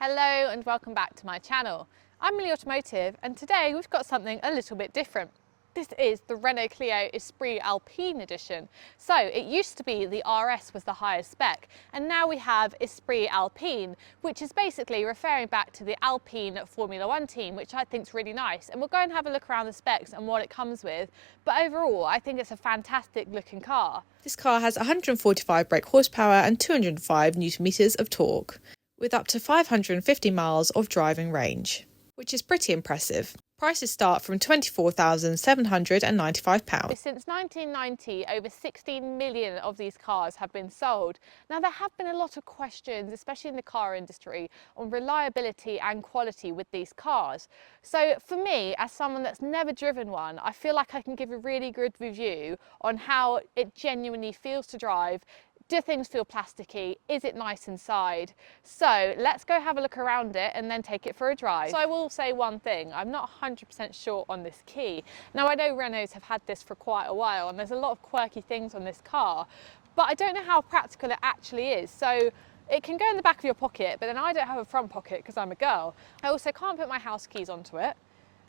Hello and welcome back to my channel. I'm Renault Automotive and today we've got something a little bit different. This is the Renault Clio Esprit Alpine Edition. So it used to be the RS was the highest spec and now we have Esprit Alpine, which is basically referring back to the Alpine Formula One team, which I think is really nice. And we'll go and have a look around the specs and what it comes with. But overall, I think it's a fantastic looking car. This car has 145 brake horsepower and 205 newton meters of torque, with up to 550 miles of driving range, which is pretty impressive. Prices start from £24,795. Since 1990, over 16 million of these cars have been sold. Now, there have been a lot of questions, especially in the car industry, on reliability and quality with these cars. So for me, as someone that's never driven one, I feel like I can give a really good review on how it genuinely feels to drive. Do things feel plasticky? Is it nice inside? So let's go have a look around it and then take it for a drive. So I will say one thing, I'm not 100% sure on this key. Now I know Renaults have had this for quite a while and there's a lot of quirky things on this car, but I don't know how practical it actually is. So it can go in the back of your pocket, but then I don't have a front pocket because I'm a girl. I also can't put my house keys onto it.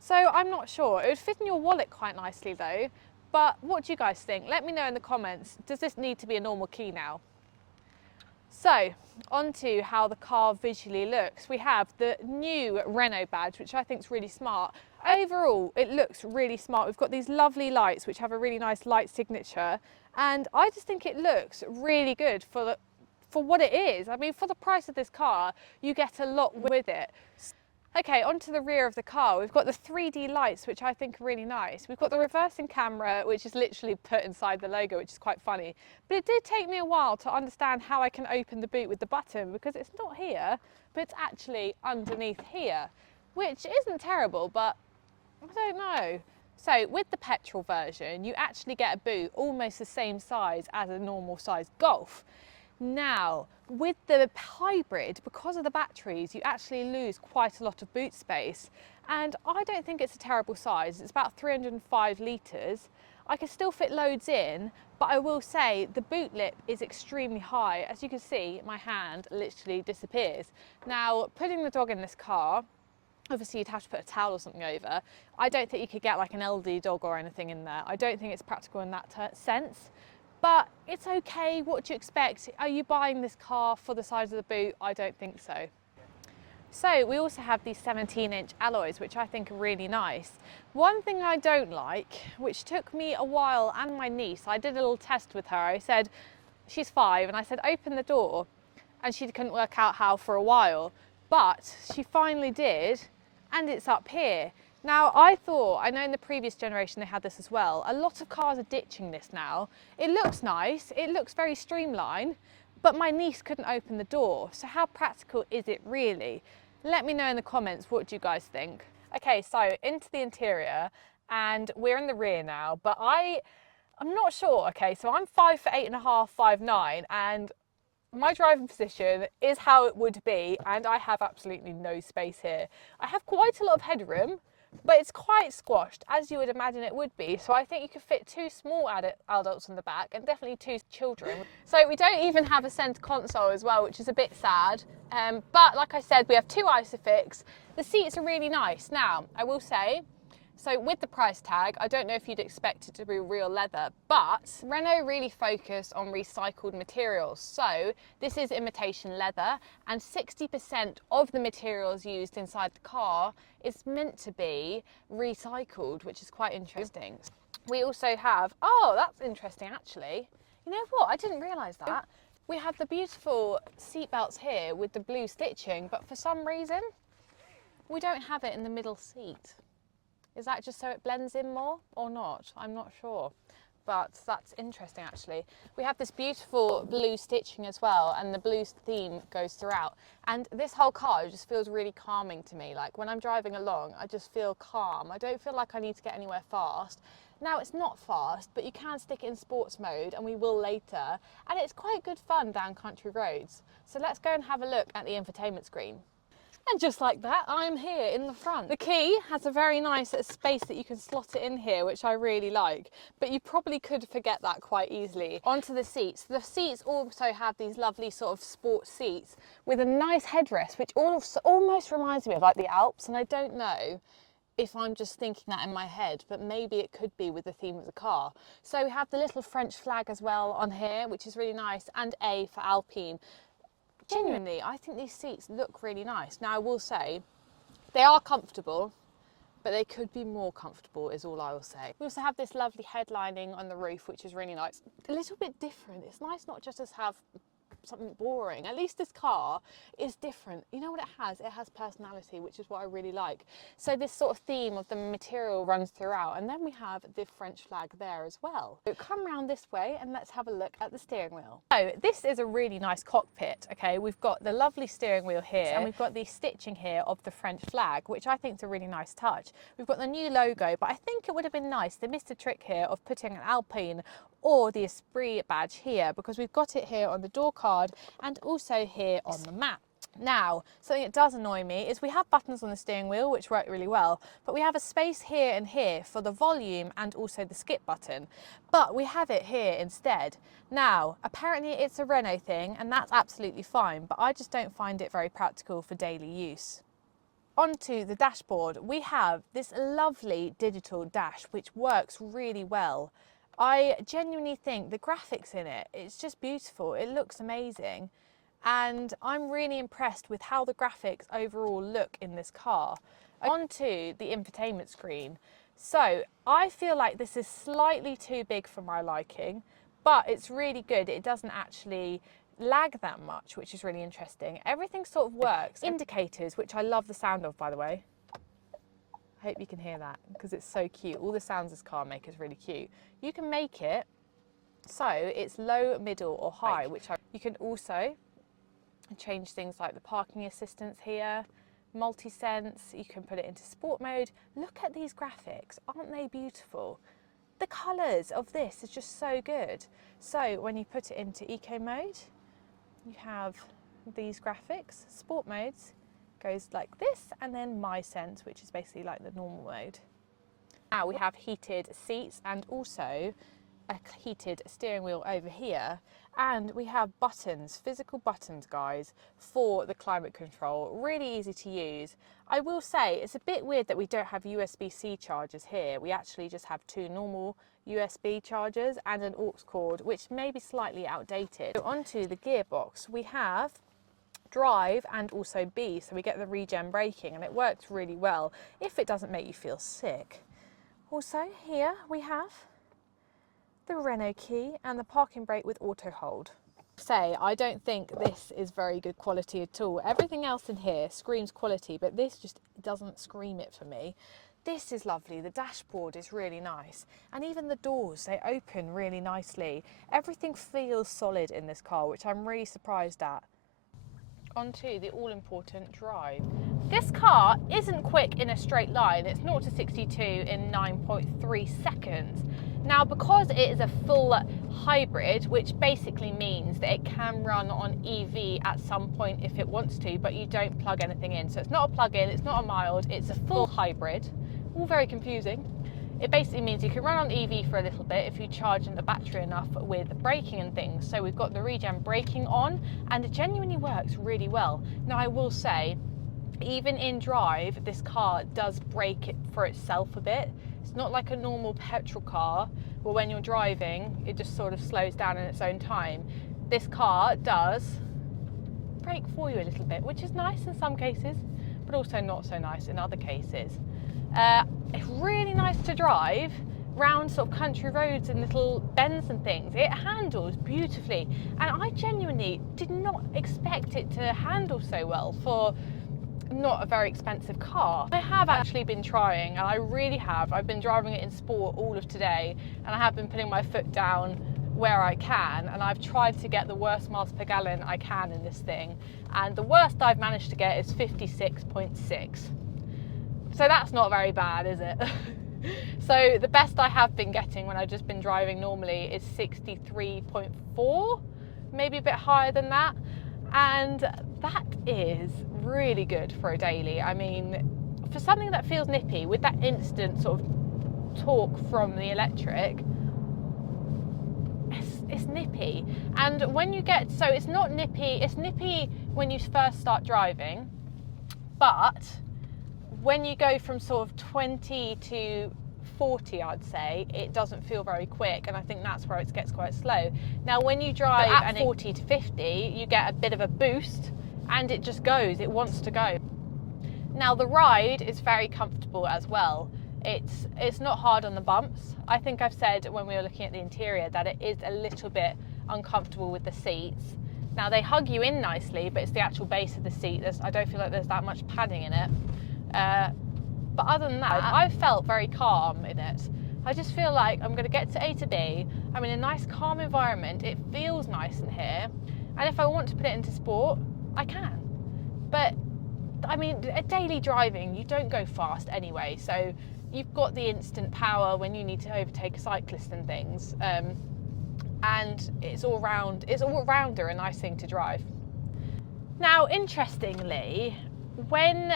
So I'm not sure. It would fit in your wallet quite nicely though. But what do you guys think? Let me know in the comments. Does this need to be a normal key now? So, on to how the car visually looks. We have the new Renault badge, which I think is really smart. Overall, it looks really smart. We've got these lovely lights, which have a really nice light signature. And I just think it looks really good for what it is. I mean, for the price of this car, you get a lot with it. Okay, onto the rear of the car, we've got the 3D lights, which I think are really nice. We've got the reversing camera, which is literally put inside the logo, which is quite funny. But it did take me a while to understand how I can open the boot with the button, because it's not here, but it's actually underneath here, which isn't terrible, but I don't know. So with the petrol version, you actually get a boot almost the same size as a normal size Golf. Now, with the hybrid, because of the batteries, you actually lose quite a lot of boot space. And I don't think it's a terrible size. It's about 305 litres. I can still fit loads in, but I will say the boot lip is extremely high. As you can see, my hand literally disappears. Now, putting the dog in this car, obviously you'd have to put a towel or something over. I don't think you could get like an elderly dog or anything in there. I don't think it's practical in that sense. But it's okay, what do you expect? Are you buying this car for the size of the boot? I don't think so. So we also have these 17-inch alloys, which I think are really nice. One thing I don't like, which took me a while, and my niece, I did a little test with her. I said, she's 5, and I said, open the door. And she couldn't work out how for a while, but she finally did, and it's up here. Now, I know in the previous generation they had this as well. A lot of cars are ditching this now. It looks nice, it looks very streamlined, but my niece couldn't open the door. So how practical is it really? Let me know in the comments, what do you guys think? Okay, so into the interior, and we're in the rear now, but I'm not sure. Okay, so I'm 5'8.5", 5'9", and my driving position is how it would be, and I have absolutely no space here. I have quite a lot of headroom, but it's quite squashed, as you would imagine it would be. So I think you could fit 2 small adults in the back and definitely 2 children. So we don't even have a centre console as well, which is a bit sad. But like I said, we have 2 Isofix. The seats are really nice. Now, I will say, so with the price tag, I don't know if you'd expect it to be real leather, but Renault really focused on recycled materials. So this is imitation leather, and 60% of the materials used inside the car is meant to be recycled, which is quite interesting. We also have, oh, that's interesting actually. You know what, I didn't realise that. We have the beautiful seat belts here with the blue stitching, but for some reason, we don't have it in the middle seat. Is that just so it blends in more or not? I'm not sure, but that's interesting actually. We have this beautiful blue stitching as well, and the blue theme goes throughout. And this whole car just feels really calming to me. Like when I'm driving along, I just feel calm. I don't feel like I need to get anywhere fast. Now it's not fast, but you can stick it in sports mode, and we will later. And it's quite good fun down country roads. So let's go and have a look at the infotainment screen. And just like that, I'm here in the front. The key has a very nice space that you can slot it in here, which I really like, but you probably could forget that quite easily. Onto the seats. The seats also have these lovely sort of sport seats with a nice headrest, which almost reminds me of like the Alps, and I don't know if I'm just thinking that in my head, but maybe it could be with the theme of the car. So we have the little French flag as well on here, which is really nice, and A for Alpine. Genuinely, I think these seats look really nice. Now, I will say, they are comfortable, but they could be more comfortable is all I will say. We also have this lovely headlining on the roof, which is really nice. A little bit different. It's nice not just to have something boring. At least this car is different. You know what it has? It has personality, which is what I really like. So this sort of theme of the material runs throughout, and then we have the French flag there as well. So come round this way and let's have a look at the steering wheel. So this is a really nice cockpit. Okay, we've got the lovely steering wheel here, and we've got the stitching here of the French flag, which I think is a really nice touch. We've got the new logo, but I think it would have been nice. They missed a trick here of putting an Alpine or the Esprit badge here, because we've got it here on the door card and also here on the map. Now, something that does annoy me is we have buttons on the steering wheel, which work really well, but we have a space here and here for the volume and also the skip button, but we have it here instead. Now, apparently it's a Renault thing, and that's absolutely fine, but I just don't find it very practical for daily use. Onto the dashboard, we have this lovely digital dash, which works really well. I genuinely think the graphics in it, it's just beautiful. It looks amazing. And I'm really impressed with how the graphics overall look in this car. Onto the infotainment screen. So I feel like this is slightly too big for my liking, but it's really good. It doesn't actually lag that much, which is really interesting. Everything sort of works. Indicators, which I love the sound of, by the way. I hope you can hear that because it's so cute. All the sounds this car makes is really cute. You can make it so it's low, middle or high, you can also change things like the parking assistance here, multi-sense, you can put it into sport mode. Look at these graphics, aren't they beautiful? The colours of this is just so good. So when you put it into eco mode, you have these graphics. Sport modes goes like this, and then my sense, which is basically like the normal mode. Now we have heated seats and also a heated steering wheel over here, and we have buttons, physical buttons guys, for the climate control. Really easy to use. I will say it's a bit weird that we don't have USB-C chargers here. We actually just have two normal USB chargers and an aux cord, which may be slightly outdated. So onto the gearbox, we have drive and also B, so we get the regen braking, and it works really well if it doesn't make you feel sick. Also here we have the Renault key and the parking brake with auto hold. I don't think this is very good quality at all. Everything else in here screams quality, but this just doesn't scream it for me. This is lovely. The dashboard is really nice, and even the doors, they open really nicely. Everything feels solid in this car, which I'm really surprised at. Onto the all-important drive. This car isn't quick in a straight line. It's 0 to 62 in 9.3 seconds. Now, because it is a full hybrid, which basically means that it can run on EV at some point if it wants to, but you don't plug anything in. So it's not a plug-in, it's not a mild, it's a full hybrid. All very confusing. It basically means you can run on EV for a little bit if you charge the battery enough with braking and things. So we've got the regen braking on, and it genuinely works really well. Now, I will say, even in drive, this car does brake it for itself a bit. It's not like a normal petrol car where when you're driving, it just sort of slows down in its own time. This car does brake for you a little bit, which is nice in some cases, but also not so nice in other cases. It's really nice to drive round sort of country roads and little bends and things. It handles beautifully, and I genuinely did not expect it to handle so well for not a very expensive car. I have actually been trying, and I really have. I've been driving it in sport all of today, and I have been putting my foot down where I can, and I've tried to get the worst miles per gallon I can in this thing, and the worst I've managed to get is 56.6. So that's not very bad, is it? So the best I have been getting when I've just been driving normally is 63.4, maybe a bit higher than that, and that is really good for a daily. I mean, for something that feels nippy with that instant sort of torque from the electric, it's nippy. And when you get, so it's not nippy, it's nippy when you first start driving, but when you go from sort of 20 to 40, I'd say, it doesn't feel very quick, and I think that's where it gets quite slow. Now when you drive at 40 to 50, you get a bit of a boost and it just goes, it wants to go. Now the ride is very comfortable as well. It's not hard on the bumps. I think I've said when we were looking at the interior that it is a little bit uncomfortable with the seats. Now they hug you in nicely, but it's the actual base of the seat. I don't feel like there's that much padding in it. But other than that, I felt very calm in it. I just feel like I'm going to get to A to B. I'm in a nice calm environment. It feels nice in here. And if I want to put it into sport, I can. But I mean, at daily driving, you don't go fast anyway. So you've got the instant power when you need to overtake a cyclist and things. And it's all rounder a nice thing to drive. Now, interestingly, when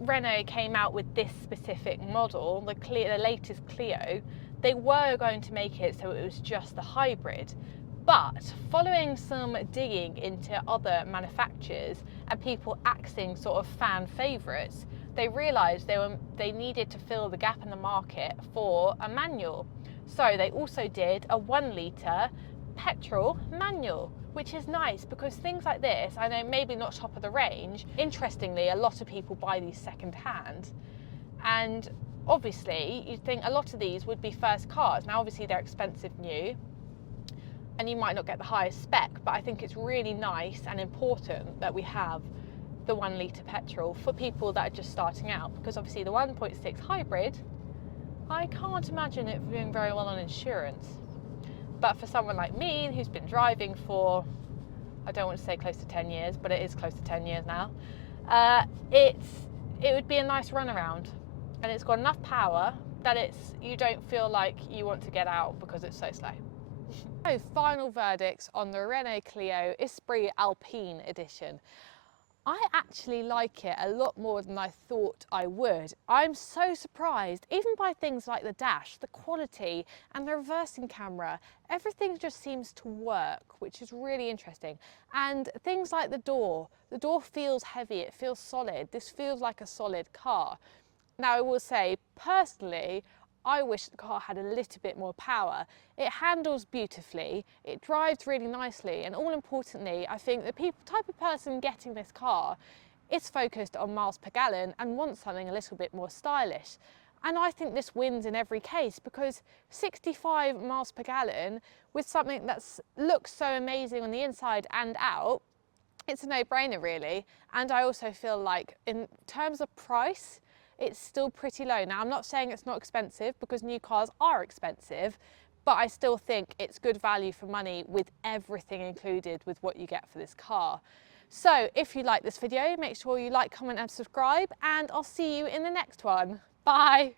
Renault came out with this specific model, the latest Clio, they were going to make it so it was just the hybrid. But following some digging into other manufacturers and people axing sort of fan favourites, they realised they needed to fill the gap in the market for a manual. So they also did a 1 litre petrol manual, which is nice because things like this, I know maybe not top of the range, interestingly a lot of people buy these second hand, and obviously you'd think a lot of these would be first cars. Now obviously they're expensive new and you might not get the highest spec, but I think it's really nice and important that we have the 1 litre petrol for people that are just starting out, because obviously the 1.6 hybrid, I can't imagine it doing very well on insurance. But for someone like me who's been driving for, I don't want to say close to 10 years, but it is close to 10 years now, it would be a nice runaround, and it's got enough power that you don't feel like you want to get out because it's so slow. So final verdicts on the Renault Clio Esprit Alpine Edition. I actually like it a lot more than I thought I would. I'm so surprised, even by things like the dash, the quality and the reversing camera. Everything just seems to work, which is really interesting. And things like the door feels heavy, it feels solid. This feels like a solid car. Now I will say, personally, I wish the car had a little bit more power. It handles beautifully, it drives really nicely, and all importantly, I think the type of person getting this car is focused on miles per gallon and wants something a little bit more stylish. And I think this wins in every case, because 65 miles per gallon with something that looks so amazing on the inside and out, it's a no-brainer really. And I also feel like in terms of price, it's still pretty low. Now, I'm not saying it's not expensive, because new cars are expensive, but I still think it's good value for money with everything included with what you get for this car. So if you like this video, make sure you like, comment and subscribe, and I'll see you in the next one. Bye.